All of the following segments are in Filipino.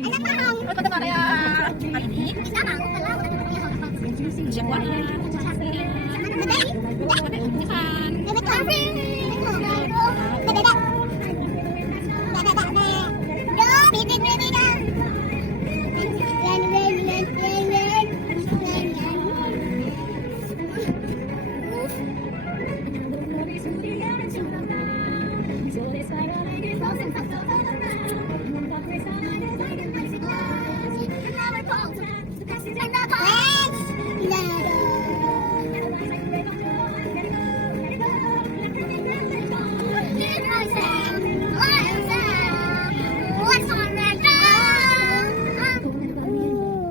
Ano ba kaya? Ini? Siapa?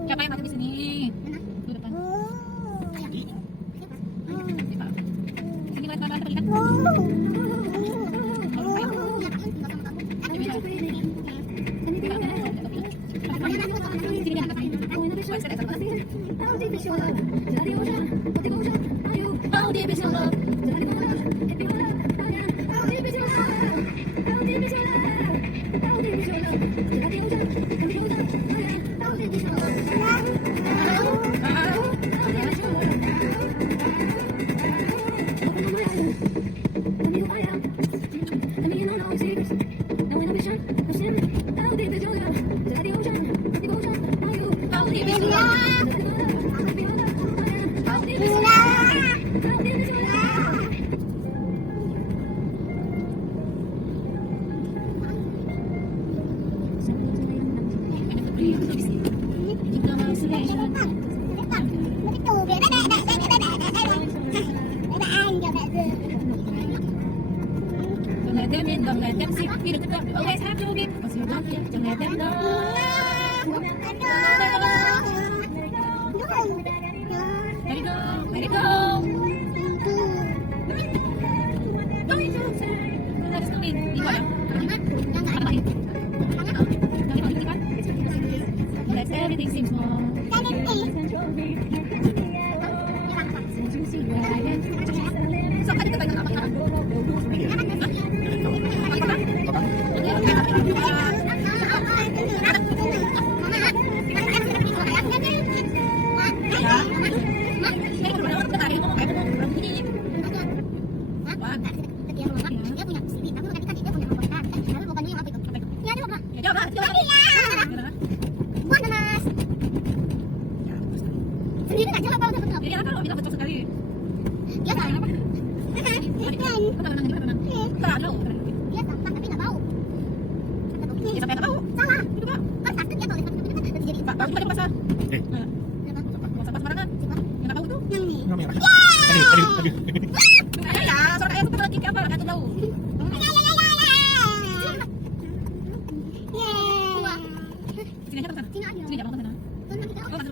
Siapa yang masuk di sini? Di depan. Sini lihat mana terlihat. Đừng let them see khi được tiếp cận. Always have to be positive. Đừng let them know. Let it go. Let it go. Let's go in. Đi qua nào. Let everything seem small. Sao ka dito tayo nakapagkaroon? Sendiri aja lah kalau dapat. Jadi anak kalau kita cocok sekali. Ya kan? Terlalu. Iya, tapi nggak bau. Ya sampai nggak tahu. Salah. Itu Pak. Kan takut ya kalau jadi. Pak, tahu kita ke pasar. Pasar sembarangan. Yang nggak tahu itu. Yang ini. Ya, soalnya ayah tuh lagi apa? Nggak tahu. Sini aja, Tante. Sini aja. Sini aja, Tante. Tuh, nanti kita.